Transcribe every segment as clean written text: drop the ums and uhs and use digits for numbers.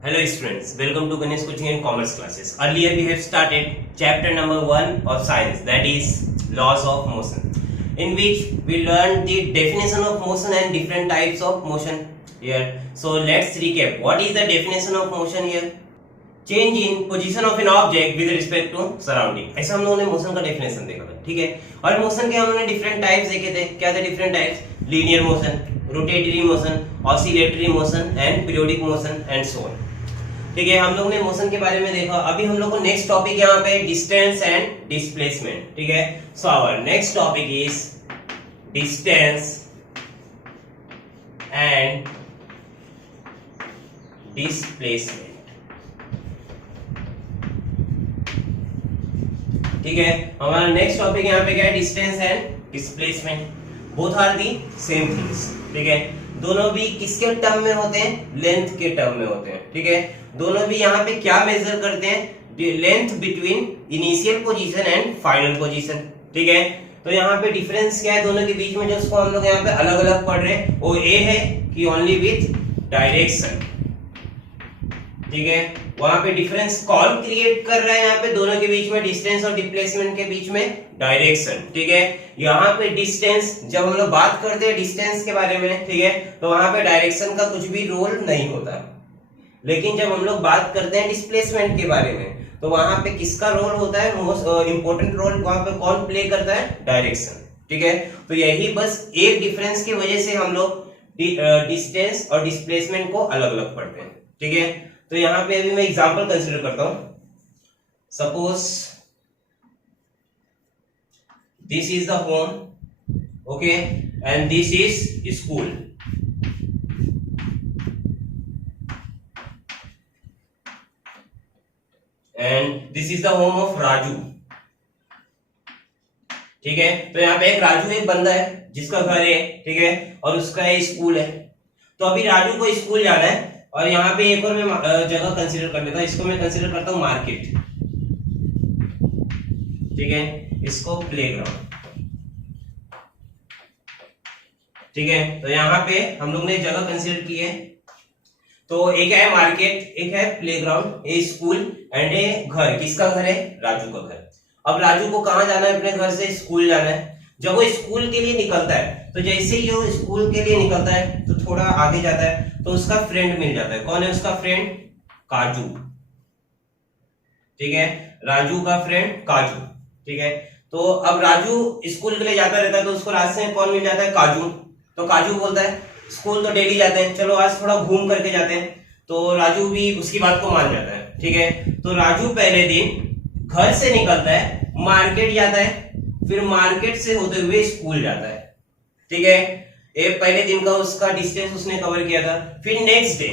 Hello students, welcome to Ganesh Coaching and Commerce classes. Earlier we have started chapter number 1 of science, that is laws of motion, in which we learned the definition of motion and different types of motion here. So let's recap. What is the definition of motion here? Change in position of an object with respect to surrounding. ऐसा हम लोगों ने motion का definition देखा था, ठीक है। और मोशन के हमने डिफरेंट टाइप्स देखे थे। क्या थे different types? Linear motion, rotatory motion, oscillatory motion and periodic motion and so on. ठीक है, हम लोग ने मोशन के बारे में देखा। अभी हम लोग को नेक्स्ट टॉपिक यहाँ पे डिस्टेंस एंड डिस्प्लेसमेंट, ठीक है। So our next topic is distance and displacement. ठीक है, हमारा नेक्स्ट टॉपिक यहाँ पे क्या है? Distance and displacement. Both are the same things, ठीक है। दोनों भी किसके टर्म में होते हैं? लेंथ के टर्म में होते हैं, ठीक है। दोनों भी यहाँ पे क्या मेजर करते हैं? Length between initial position and final position, ठीक है। तो यहाँ पे डिफरेंस क्या है दोनों के बीच में, जो उसको हम लोग यहाँ पे अलग अलग पढ़ रहे हैं, वो ये है कि ओनली विथ डायरेक्शन, ठीक है। वहां पे डिफरेंस कौन क्रिएट कर रहा है? यहाँ पे दोनों के बीच में, डिस्टेंस और डिस्प्लेसमेंट के बीच में डायरेक्शन, ठीक है। यहाँ पे डिस्टेंस, जब हम लोग बात करते हैं डिस्टेंस के बारे में, ठीक है, तो वहां पे डायरेक्शन का कुछ भी रोल नहीं होता। लेकिन जब हम लोग बात करते हैं डिस्प्लेसमेंट के बारे में, तो वहां पे किसका रोल होता है? मोस्ट इंपॉर्टेंट रोल वहां पे कौन प्ले करता है? डायरेक्शन, ठीक है। तो यही बस एक डिफरेंस की वजह से हम लोग डिस्टेंस और डिस्प्लेसमेंट को अलग अलग पढ़ते हैं, ठीक है। तो यहाँ पे अभी मैं एग्जांपल कंसीडर करता हूं। Suppose this is the home, okay, and this is school. And this is the home of Raju, ठीक है। तो यहाँ पे एक राजू, एक बंदा है जिसका घर है, ठीक है, और उसका ये स्कूल है। तो अभी राजू को स्कूल जाना है, और यहाँ पे एक और मैं जगह कंसीडर कर लेता हूं। इसको मैं कंसीडर करता हूं मार्केट, ठीक है, इसको प्लेग्राउंड, ठीक है। तो यहाँ पे हम लोग ने जगह कंसीडर की है। तो एक है मार्केट, एक है प्लेग्राउंड, ए स्कूल एंड ए घर। किसका घर है? राजू का घर। अब राजू को कहाँ जाना है? अपने घर से स्कूल जाना है। जब वो स्कूल के लिए निकलता है, तो जैसे ही वो स्कूल के लिए निकलता है, तो थोड़ा आगे जाता है, तो उसका फ्रेंड मिल जाता है। कौन है उसका फ्रेंड? काजू, ठीक है। राजू का फ्रेंड काजू, ठीक है। तो अब राजू स्कूल के लिए जाता रहता है, तो उसको रास्ते में कौन मिल जाता है? काजू। तो काजू बोलता है स्कूल तो डेली जाते हैं, चलो आज थोड़ा घूम करके जाते हैं। तो राजू भी उसकी बात को मान जाता है, ठीक है। तो राजू पहले दिन घर से निकलता है, मार्केट जाता है, फिर मार्केट से होते हुए स्कूल जाता है, ठीक है। ये पहले दिन का उसका डिस्टेंस उसने कवर किया था। फिर नेक्स्ट डे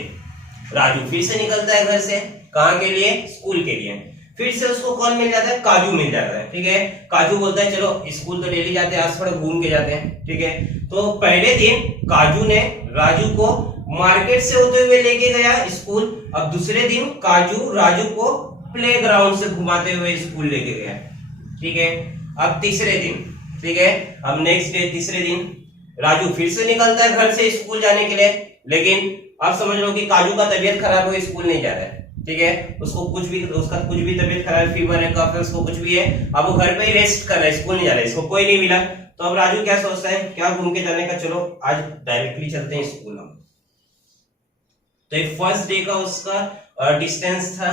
राजू फिर से निकलता है घर से, कहाँ के लिए? स्कूल के लिए। फिर से उसको कौन मिल जाता है? काजू मिल जाता है, ठीक है। काजू बोलता है चलो स्कूल तो डेली जाते हैं, आज थोड़ा घूम के जाते हैं, ठीक है। तो पहले दिन काजू ने राजू को मार्केट से होते हुए लेके गया स्कूल। अब दूसरे दिन काजू राजू को प्लेग्राउंड से घुमाते हुए स्कूल लेके गया, ठीक है। अब तीसरे दिन, ठीक है, अब नेक्स्ट डे तीसरे दिन राजू फिर से निकलता है घर से स्कूल जाने के लिए। लेकिन आप समझ लो कि काजू का तबीयत खराब हो, स्कूल नहीं जा रहा है, ठीक है। उसका कुछ भी तबीयत खराब, फीवर है, कफ है, उसको कुछ भी है। अब वो घर पे ही रेस्ट कर रहा है, स्कूल नहीं जा रहा है, इसको कोई नहीं मिला। तो अब राजू क्या सोचता है? क्या घूम के जाने का, चलो आज डायरेक्टली चलते हैं स्कूल हम। तो फर्स्ट डे का उसका डिस्टेंस था,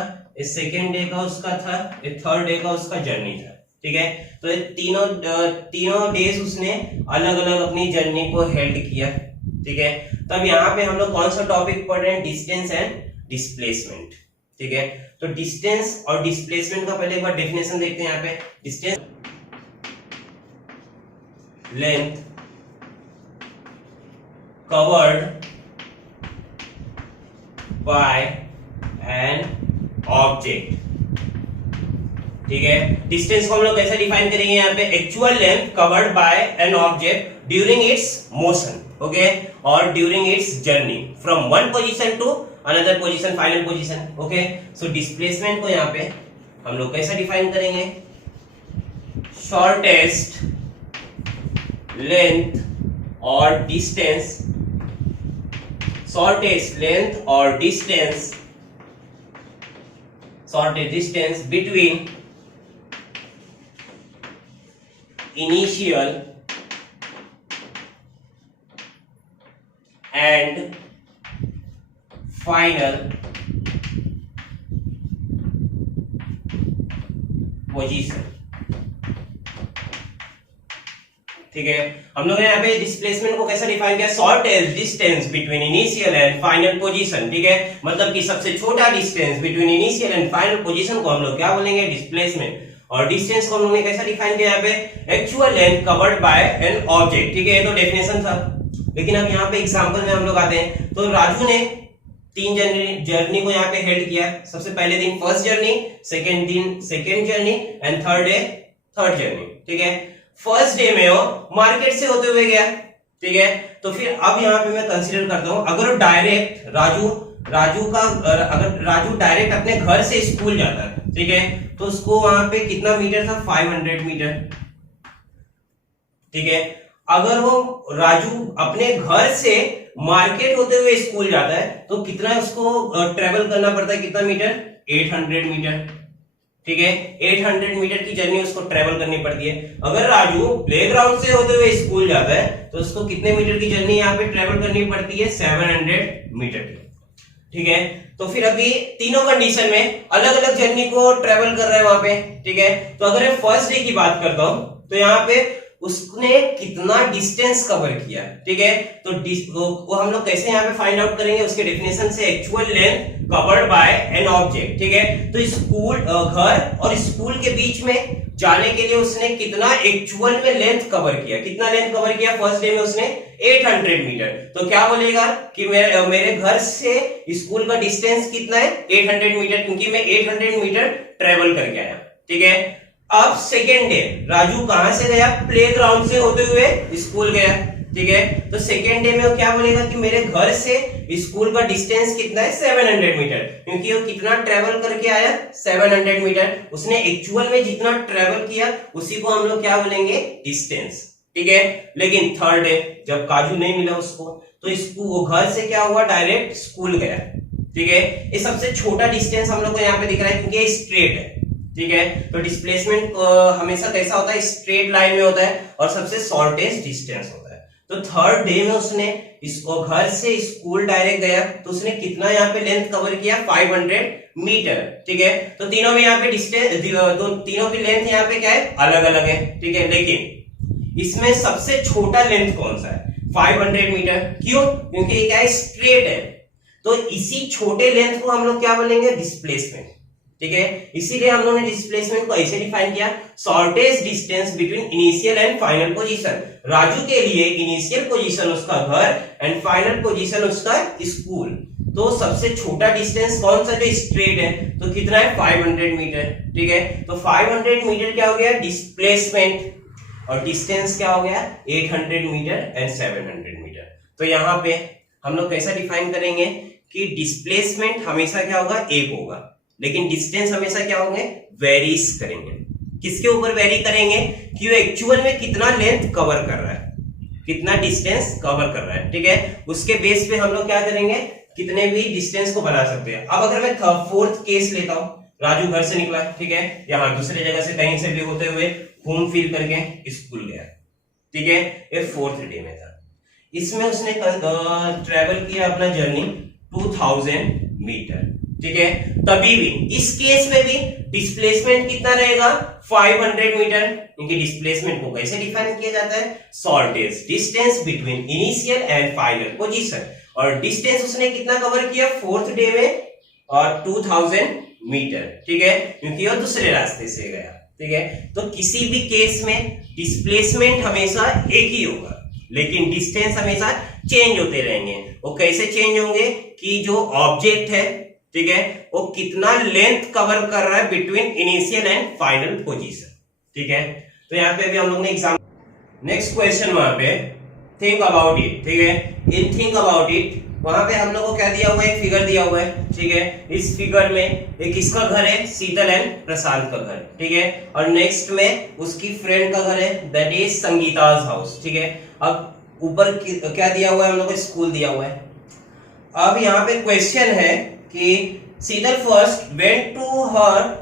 सेकेंड डे का उसका था, थर्ड डे का उसका जर्नी था, ठीक है। तो ये तीनों डेज उसने अलग अलग अपनी जर्नी को हेल्ड किया, ठीक है। तब यहाँ पे हम लोग कौन सा टॉपिक पढ़ रहे हैं? डिस्टेंस एंड डिस्प्लेसमेंट, ठीक है। तो डिस्टेंस और डिस्प्लेसमेंट का पहले एक बार डेफिनेशन देखते हैं। यहाँ पे distance, length covered by an object, ठीक है। डिस्टेंस को हम लोग कैसे डिफाइन करेंगे? यहाँ पे actual length covered by an object during its motion, okay, और during its journey from one position to another position, final position, okay. So displacement को यहाँ पे हम लोग कैसे डिफाइन करेंगे? शॉर्टेस्ट लेंथ और distance, shortest length or distance shortest distance between initial and final position. ठीक है, हम लोग ने यहाँ पे डिस्प्लेसमेंट को कैसे डिफाइन किया, shortest distance between initial and final position. ठीक है, मतलब कि सबसे छोटा distance between initial and final position को हम लोग क्या बोलेंगे, डिस्प्लेसमेंट। और डिस्टेंस को हम लोग ने कैसा डिफाइन किया यहाँ पे, actual length covered by an object. ठीक है, ये तो डेफिनेशन था, लेकिन अब यहाँ पे एग्जांपल में हम लोग आते हैं। तो राजू ने 3 जर्नी को यहाँ पे हेल्ड किया। सबसे पहले दिन फर्स्ट जर्नी, सेकेंड दिन second journey and third day third journey. ठीक है, फर्स्ट डे में वो मार्केट से होते हुए गया। ठीक है, तो फिर अब यहाँ पे मैं कंसीडर करता हूँ, अगर डायरेक्ट अगर राजू डायरेक्ट अपने घर से स्कूल जाता है, ठीक है, तो उसको वहां पे कितना मीटर था, 500 मीटर। ठीक है, अगर वो राजू अपने घर से मार्केट होते हुए स्कूल जाता है तो कितना उसको ट्रेवल करना पड़ता है, कितना मीटर, 800 मीटर। ठीक है, 800 मीटर की जर्नी उसको ट्रेवल करनी पड़ती है। अगर राजू प्लेग्राउंड से होते हुए स्कूल जाता है तो उसको कितने मीटर की जर्नी यहाँ पे ट्रेवल करनी पड़ती है, 700 मीटर की। ठीक है, तो फिर अभी तीनों कंडीशन में अलग अलग जर्नी को ट्रेवल कर रहे हैं वहां पे। ठीक है, तो अगर मैं फर्स्ट डे की बात करता हूं तो यहाँ पे उसने कितना डिस्टेंस कवर किया। ठीक है, तो वो हम लोग कैसे यहाँ पे फाइंड आउट करेंगे, उसके डेफिनेशन से, actual length covered by an object. ठीक है, तो स्कूल घर और स्कूल के बीच में जाने के लिए उसने कितना एक्चुअल में लेंथ कवर किया, कितना लेंथ कवर किया, फर्स्ट डे में उसने 800 मीटर। तो क्या बोलेगा कि मेरे घर से स्कूल का डिस्टेंस कितना है, 800 मीटर, क्योंकि मैं 800 मीटर ट्रेवल करके आया। ठीक है, अब सेकेंड डे राजू कहां से गया, प्लेग्राउंड से होते हुए स्कूल गया। ठीक है, तो सेकेंड डे में वो क्या बोलेगा कि मेरे घर से स्कूल का डिस्टेंस कितना है, 700 मीटर, क्योंकि वो कितना ट्रेवल करके आया, 700 मीटर। उसने एक्चुअल में जितना ट्रेवल किया उसी को हम लोग क्या बोलेंगे, डिस्टेंस। ठीक है, लेकिन थर्ड डे जब काजू नहीं मिला उसको, तो वो घर से क्या हुआ, डायरेक्ट स्कूल गया। ठीक है, ये सबसे छोटा डिस्टेंस हम लोग को यहाँ पे दिख रहा है क्योंकि ये स्ट्रेट है। ठीक है, तो डिस्प्लेसमेंट हमेशा कैसा होता है, स्ट्रेट लाइन में होता है और सबसे शॉर्टेस्ट डिस्टेंस होता है। तो थर्ड डे में उसने इसको घर से स्कूल डायरेक्ट गया तो उसने कितना यहाँ पे लेंथ कवर किया, 500 मीटर। ठीक है, तो तीनों में यहाँ पे डिस्टेंस, तो तीनों की लेंथ यहाँ पे क्या है, अलग अलग है। ठीक है, लेकिन इसमें सबसे छोटा लेंथ कौन सा है, 500 मीटर। क्यों, क्योंकि ये क्या है, स्ट्रेट है। तो इसी छोटे लेंथ को हम लोग क्या बोलेंगे, डिस्प्लेसमेंट। ठीक है, इसीलिए हम लोगों ने डिस्प्लेसमेंट को ऐसे डिफाइन किया, shortest distance between initial and final position. Raju के लिए इनिशियल पोजीशन उसका घर एंड फाइनल पोजीशन उसका स्कूल। तो सबसे छोटा डिस्टेंस कौन सा, जो स्ट्रेट है, तो कितना है, 500 मीटर। ठीक है, तो 500 मीटर क्या हो गया, डिस्प्लेसमेंट, और डिस्टेंस क्या हो गया, 800 मीटर एंड 700 मीटर। तो यहाँ पे हम लोग कैसा डिफाइन करेंगे कि डिस्प्लेसमेंट हमेशा क्या होगा, एक होगा, लेकिन डिस्टेंस हमेशा क्या होंगे, वेरीज करेंगे। किसके ऊपर वेरी करेंगे, कि वो एक्चुअल में कितना लेंथ कवर कर रहा है, कितना डिस्टेंस कवर कर रहा है। ठीक है, उसके बेस पे हम लोग क्या करेंगे, कितने भी डिस्टेंस को बना सकते हैं। अब अगर मैं फोर्थ केस लेता हूं, राजू घर से निकला, ठीक है, यहाँ दूसरे जगह से कहीं से भी होते हुए घूम फिर करके स्कूल गया। ठीक है, ये फोर्थ डे में था। इसमें उसने ट्रेवल किया अपना जर्नी 2000 मीटर। ठीक है, तभी भी इस केस में भी डिस्प्लेसमेंट कितना रहेगा, 500 मीटर, क्योंकि डिस्प्लेसमेंट को कैसे डिफाइन किया जाता है, shortest distance between initial and final position. और डिस्टेंस उसने कितना कवर किया, फोर्थ डे में, और 2000 मीटर। ठीक है, क्योंकि वो दूसरे रास्ते से गया। ठीक है, तो किसी भी केस में डिस्प्लेसमेंट हमेशा एक ही होगा, लेकिन डिस्टेंस हमेशा चेंज होते रहेंगे। वो कैसे चेंज होंगे, कि जो ऑब्जेक्ट है, ठीक है, वो कितना लेंथ कवर कर रहा है between initial and final position. ठीक है, तो यहाँ पे अभी हम लोग ने एग्जाम, नेक्स्ट क्वेश्चन वहां पे थिंक अबाउट इट। ठीक है, इन थिंक अबाउट इट वहां पे हम लोग को क्या दिया हुआ है, एक फिगर दिया हुआ है। ठीक है, इस फिगर में एक किसका घर है, शीतल एंड प्रशांत का घर। ठीक है, और नेक्स्ट में उसकी फ्रेंड का घर है, दैट इज संगीताज हाउस। ठीक है, अब ऊपर क्या दिया हुआ है हम लोग को, स्कूल दिया हुआ है। अब यहाँ पे क्वेश्चन है कि Sheetal first went to her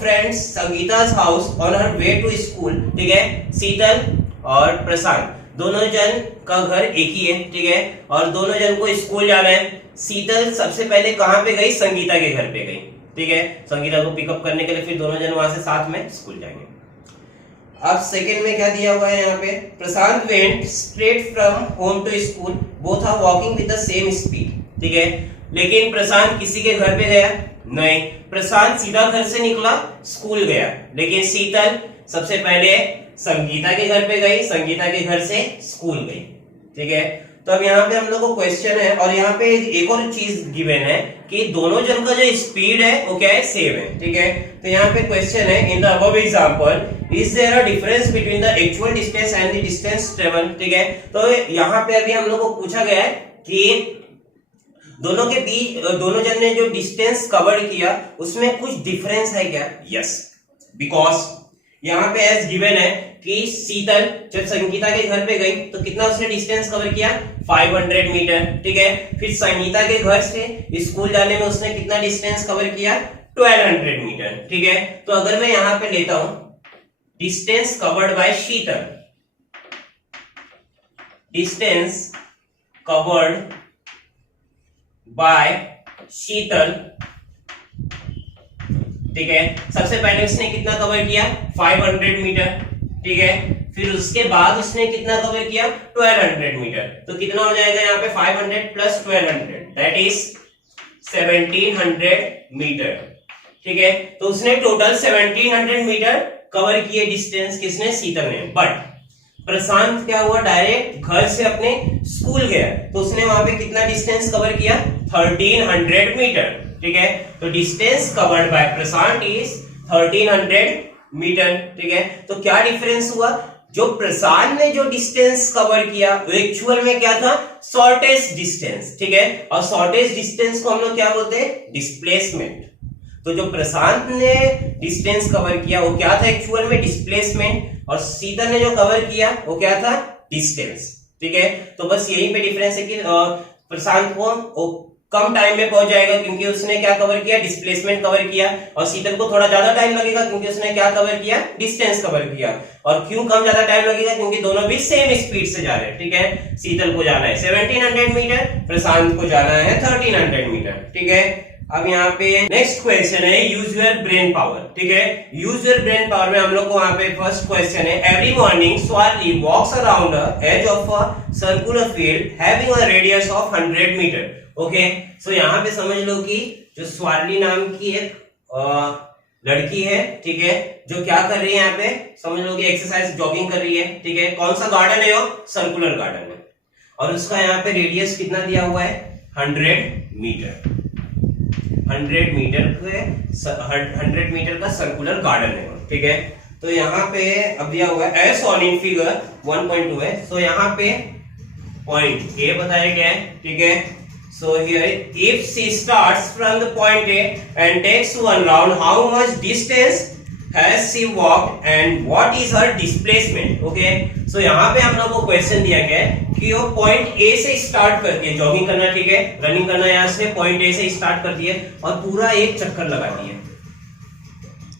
friend Sangeeta's house on her way to school, ठीक है। शीतल और प्रशांत दोनों जन का घर एक ही है, ठीक है, और दोनों जन को स्कूल जाना है। शीतल सबसे पहले कहां पे गई? संगीता के घर पे गई, ठीक है, संगीता को पिकअप करने के लिए, फिर दोनों जन वहां से साथ में स्कूल जाएंगे। अब सेकंड में क्या दिया हुआ है यहाँ पे? Prashant went straight from home to school, both are walking with the same speed, ठीक है। लेकिन प्रशांत किसी के घर पे गया? नहीं, प्रशांत सीधा घर से निकला, स्कूल गया। लेकिन शीतल सबसे पहले संगीता के घर पे गई, संगीता के घर से स्कूल गई, ठीक है। तो अब यहाँ पे हम लोग को क्वेश्चन है, और यहाँ पे एक और चीज गिवन है कि दोनों जन का जो स्पीड है वो क्या है? सेम है, ठीक है। तो यहाँ पे क्वेश्चन है, in the above example is there a difference between the actual distance and the distance travel, ठीक है। तो यहाँ पे अभी हम लोग को पूछा गया है कि दोनों के बीच, दोनों जन ने जो डिस्टेंस कवर किया उसमें कुछ डिफरेंस है क्या? यस, बिकॉज यहाँ पे एज गिवन है कि शीतल जब संगीता के घर पे गई तो कितना उसने डिस्टेंस कवर किया? 500 मीटर, ठीक है। फिर संगीता के घर से स्कूल जाने में उसने कितना डिस्टेंस कवर किया? 1200 मीटर, ठीक है। तो अगर मैं यहाँ पे लेता हूं distance covered by Sheetal, distance covered by Sheetal, ठीक है। सबसे पहले उसने कितना कवर किया? 500 मीटर, ठीक है। फिर उसके बाद उसने कितना कवर किया? 1200 मीटर। तो कितना हो जाएगा यहाँ पे? 500 प्लस 1200, दैट इज 1700 मीटर, ठीक है। तो उसने टोटल 1700 मीटर कवर किए डिस्टेंस, किसने? शीतल ने। बट प्रशांत क्या हुआ? डायरेक्ट घर से अपने स्कूल गया, तो उसने वहां पे कितना डिस्टेंस कवर किया? 1300 मीटर, ठीक है। तो distance covered by Prashant is 1300 metre, ठीक है। तो क्या डिफरेंस हुआ? जो प्रशांत ने जो डिस्टेंस कवर किया वो एक्चुअल में क्या था? शॉर्टेस्ट डिस्टेंस, ठीक है। और शॉर्टेस्ट डिस्टेंस को हम लोग क्या बोलते हैं? डिस्प्लेसमेंट। तो जो प्रशांत ने डिस्टेंस कवर किया वो क्या था एक्चुअल में? डिस्प्लेसमेंट। और शीतल ने जो कवर किया वो क्या था? डिस्टेंस, ठीक है। तो बस यहीं पे डिफरेंस है कि प्रशांत को कम टाइम में पहुंच जाएगा क्योंकि उसने क्या कवर किया? डिस्प्लेसमेंट कवर किया, और शीतल को थोड़ा ज्यादा टाइम लगेगा क्योंकि उसने क्या कवर किया? डिस्टेंस कवर किया। और क्यों कम ज्यादा टाइम लगेगा? क्योंकि दोनों भी सेम स्पीड से जा रहे हैं, ठीक है। शीतल को जाना है 1700 मीटर, प्रशांत को जाना है 1300 मीटर, ठीक है। अब यहाँ पे नेक्स्ट क्वेश्चन है यूज योर ब्रेन पावर, ठीक है। यूज योर ब्रेन पावर में हम लोग को वहां पे फर्स्ट क्वेश्चन है, every morning Swarali walks around the edge of a circular field having a radius of 100 metre, okay. So यहाँ पे समझ लो कि जो स्वारली नाम की एक लड़की है, ठीक है, जो क्या कर रही है यहाँ पे? समझ लो कि एक्सरसाइज, जॉगिंग कर रही है, ठीक है। कौन सा गार्डन है वो? सर्कुलर गार्डन है, और उसका यहाँ पे रेडियस कितना दिया हुआ है? 100 मीटर। 100 मीटर का सर्कुलर गार्डन है, ठीक है। तो यहाँ पे अब दिया हुआ है एस ऑन इन फिगर 1.2 है। सो यहाँ पे पॉइंट ए बताया गया है, ठीक है। So here if she starts from the point A and takes one round, how much distance has she walked and what is her displacement, okay. So यहाँ पे हम लोग को क्वेश्चन दिया गया है कि वो पॉइंट ए से स्टार्ट करती है जॉगिंग करना, ठीक है, रनिंग करना, यहाँ से पॉइंट ए से स्टार्ट करती है और पूरा एक चक्कर लगाती है,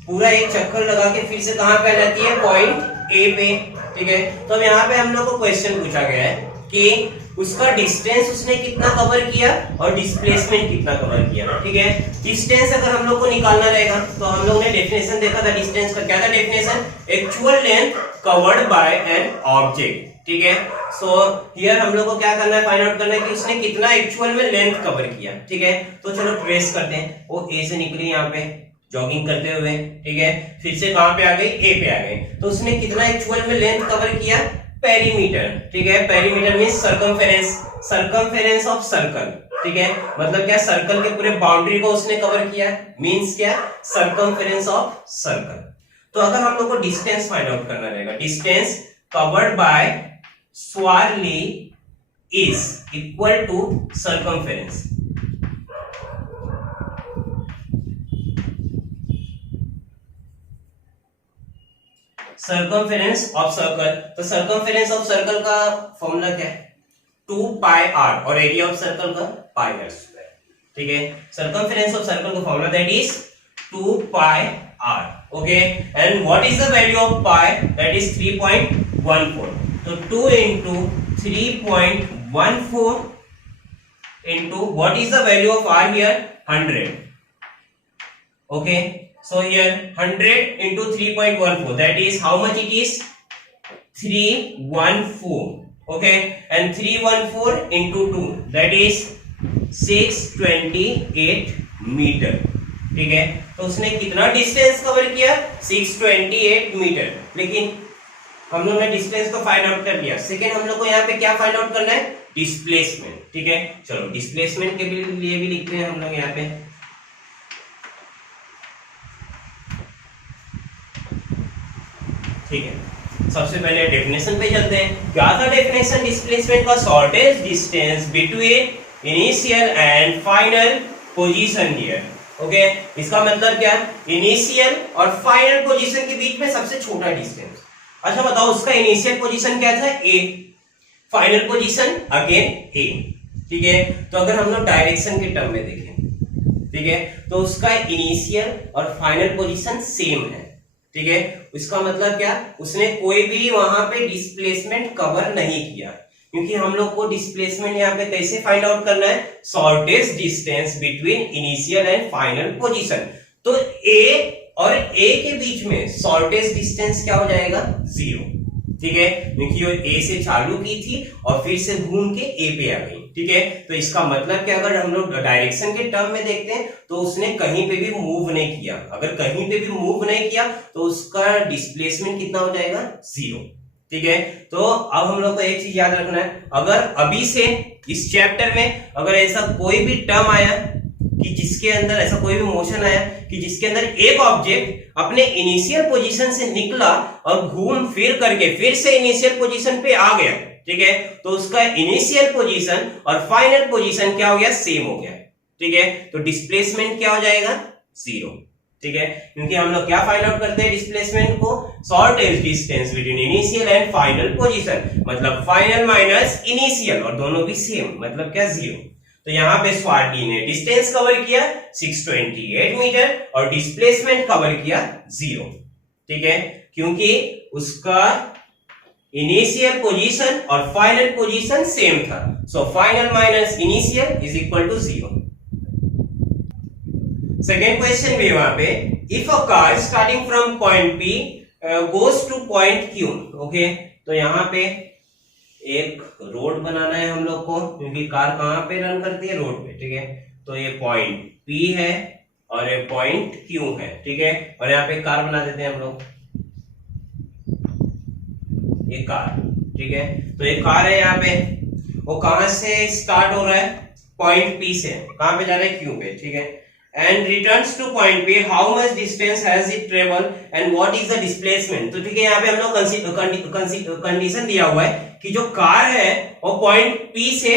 पूरा एक चक्कर लगा के फिर से कहां पे आ जाती है? पॉइंट ए पे, ठीक है। तो अब यहाँ पे हम लोग को क्वेश्चन पूछा गया है कि उसका डिस्टेंस उसने कितना कवर किया और डिस्प्लेसमेंट कितना कवर किया, ठीक है। डिस्टेंस अगर हम लोग को निकालना रहेगा तो हम लोग ने डेफिनेशन देखा था डिस्टेंस का, क्या था definition? Actual length covered by an object, ठीक है। सो हियर हम लोग को क्या करना है? फाइंड आउट करना है कि उसने कितना एक्चुअल में लेंथ कवर किया, ठीक है। तो चलो ट्रेस करते हैं। वो ए से निकली यहाँ पे जॉगिंग करते हुए, ठीक है, फिर से कहां पे आ गई? ए पे आ गई। तो उसने कितना एक्चुअल में लेंथ कवर किया? पेरीमीटर, ठीक है। Perimeter means circumference, circumference of circle, ठीक है। मतलब क्या? सर्कल के पूरे बाउंड्री को उसने कवर किया, मींस क्या? Circumference of circle. तो अगर हम लोग को डिस्टेंस फाइंड आउट करना रहेगा, distance covered by Swarali is equal to circumference. Circumference of circle, तो सर्कमफेरेंस ऑफ सर्कल का फॉर्मूला क्या है? 2 पाई आर, और एरिया ऑफ सर्कल का पाई आर स्क्वायर, ठीक है। सर्कमफेरेंस ऑफ सर्कल का formula that is 2 pi r, okay. And what is the value of pi, that is 3.14। तो 2 into 3.14 into what is the value of r here, 100, okay। So here 100 into 3.14, that is how much it is, 314, okay। And 314 into 2, that is 628 metre, ठीक है। तो उसने कितना distance cover किया, 628 metre. लेकिन हम लोग ने डिस्टेंस तो फाइंड आउट कर लिया। सेकेंड हम लोग को यहाँ पे क्या फाइंड आउट करना है, डिस्प्लेसमेंट, ठीक है। चलो डिस्प्लेसमेंट के लिए भी लिखते हैं हम लोग यहाँ पे, ठीक है। सबसे पहले डेफिनेशन पे चलते हैं। क्या था डेफिनेशन डिस्प्लेसमेंट का, shortest distance between initial and final position here, okay. इसका मतलब क्या, इनिशियल और फाइनल पोजीशन के बीच में सबसे छोटा डिस्टेंस। अच्छा बताओ, उसका इनिशियल पोजीशन क्या था, ए, फाइनल पोजीशन अगेन ए, ठीक है। तो अगर हम लोग डायरेक्शन के टर्म में देखें, ठीक है, तो उसका इनिशियल और फाइनल पोजीशन सेम है, ठीक है। इसका मतलब क्या, उसने कोई भी वहां पे डिस्प्लेसमेंट कवर नहीं किया, क्योंकि हम लोग को डिस्प्लेसमेंट यहाँ पे कैसे फाइंड आउट करना है, shortest distance between initial and final position. तो ए और ए के बीच में शॉर्टेस्ट डिस्टेंस क्या हो जाएगा, 0, ठीक है, क्योंकि वो ए से चालू की थी और फिर से घूम के ए पे आ गई, ठीक है। तो इसका मतलब क्या, अगर हम लोग डायरेक्शन के टर्म में देखते हैं तो उसने कहीं पे भी मूव नहीं किया। अगर कहीं पे भी मूव नहीं किया तो उसका डिस्प्लेसमेंट कितना हो जाएगा, 0, ठीक है। तो अब हम लोग को एक चीज याद रखना है, अगर अभी से इस चैप्टर में अगर ऐसा कोई भी टर्म आया कि जिसके अंदर ऐसा कोई भी मोशन आया कि जिसके अंदर एक ऑब्जेक्ट अपने इनिशियल पोजीशन से निकला और घूम फिर करके फिर से इनिशियल पोजीशन पे आ गया, ठीक है, तो उसका इनिशियल पोजीशन और फाइनल पोजीशन क्या हो गया, सेम हो गया, ठीक है। तो डिस्प्लेसमेंट क्या हो जाएगा, 0, ठीक है, क्योंकि हम लोग क्या फाइंड आउट करते हैं डिस्प्लेसमेंट को, shortest distance between initial and final position, मतलब फाइनल माइनस इनिशियल, और दोनों भी सेम, मतलब क्या, 0। तो यहां पे स्वाति ने डिस्टेंस कवर किया 628 मीटर और डिस्प्लेसमेंट कवर किया 0, ठीक है, क्योंकि उसका इनिशियल पोजीशन और फाइनल पोजीशन सेम था। So final minus initial is equal to 0। Second question भी वहां पे, if a car starting from point P goes to point Q, okay. तो यहाँ पे एक रोड बनाना है हम लोग को, क्योंकि कार कहां पे रन करती है, रोड पे, ठीक है। तो ये पॉइंट पी है और ये पॉइंट क्यू है, ठीक है। और यहाँ पे कार बना देते हैं हम लोग, ये कार, ठीक है। तो ये कार है यहाँ पे, वो कहां से स्टार्ट हो रहा है, पॉइंट पी से, कहां पे जा रहा है, क्यू पे, ठीक है। And returns to point P, how much distance has it traveled and what is the displacement? तो ठीक है, यहाँ पे हम लोग कंडीशन दिया हुआ है कि जो कार है वो पॉइंट P से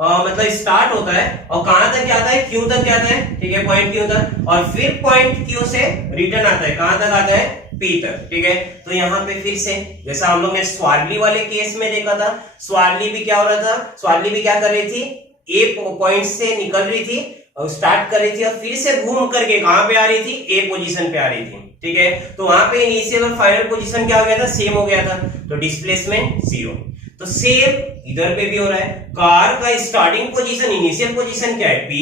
मतलब स्टार्ट होता है और कहां तक जाता है, Q तक जाता है, ठीक है, पॉइंट Q तक, और फिर पॉइंट Q से रिटर्न आता है, कहां तक आता है, P तक, ठीक है। तो यहाँ पे फिर से जैसा हम लोग ने स्वार्ली वाले केस में देखा था, स्वार्ली भी क्या हो रहा था, स्वार्ली भी क्या कर रही थी, ए पॉइंट से निकल रही थी और स्टार्ट कर रही थी और फिर से घूम करके कहां पे आ रही थी, ए पोजीशन पे आ रही थी, ठीक है। तो वहां पे इनिशियल और फाइनल पोजीशन क्या हो गया था, सेम हो गया था, तो डिस्प्लेसमेंट 0। तो सेम इधर पे भी हो रहा है, कार का स्टार्टिंग पोजीशन, इनिशियल पोजीशन क्या है, P,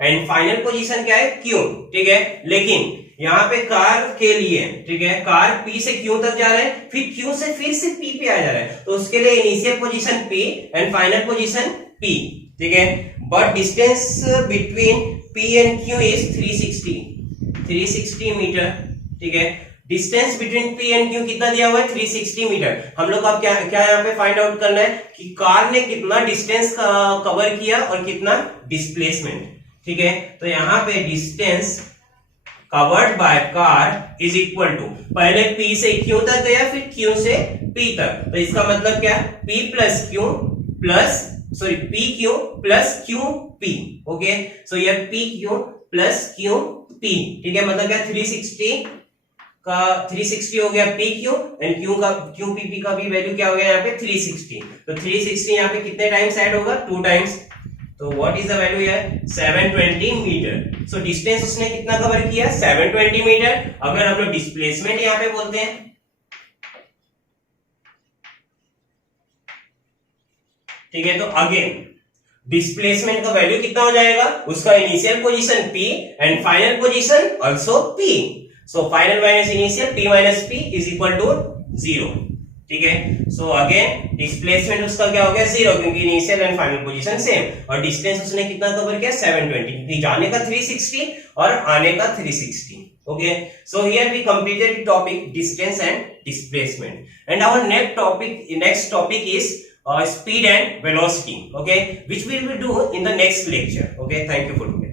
एंड फाइनल पोजीशन क्या है, Q, ठीक है। लेकिन यहाँ पे कार के लिए, ठीक है, कार P से Q तक जा रहा है, फिर Q से फिर से P पे आ जा रहा है, तो उसके लिए initial position P and final position P, ठीक है। But distance between P and Q is 360 metre, ठीक है। Distance between P and Q कितना दिया हुआ है, 360 मीटर। हम लोग अब क्या क्या यहाँ पे फाइंड आउट करना है कि कार ने कितना डिस्टेंस कवर किया और कितना डिस्प्लेसमेंट, ठीक है। तो यहाँ पे distance covered by car is equal to, पहले P से Q तक गया, फिर Q से P तक, तो इसका मतलब क्या, P plus Q plus PQ plus QP, okay. So ये PQ प्लस QP, ठीक है, मतलब क्या, 360 हो गया PQ एंड QPP का भी वैल्यू क्या हो गया यहाँ पे, 360। तो 360 यहाँ पे कितने टाइम्स ऐड होगा, 2 टाइम्स, तो what is the value here 720 metre. So distance उसने कितना कवर किया 720 मीटर। अगर हम लोग डिस्प्लेसमेंट यहां पे बोलते हैं, ठीक है, तो अगेन डिस्प्लेसमेंट का वैल्यू कितना हो जाएगा, उसका initial position p and final position also p। So final minus initial p minus p is equal to 0, ठीक है। सो अगेन डिस्प्लेसमेंट उसका क्या हो गया 0, क्योंकि initial and final position same, और डिस्टेंस उसने कितना कवर किया 720, क्योंकि जाने का 360 और आने का 360। Okay, so here we completed topic distance and displacement, and our next topic is speed and velocity, okay, which we will do in the next lecture. Okay, thank you for today.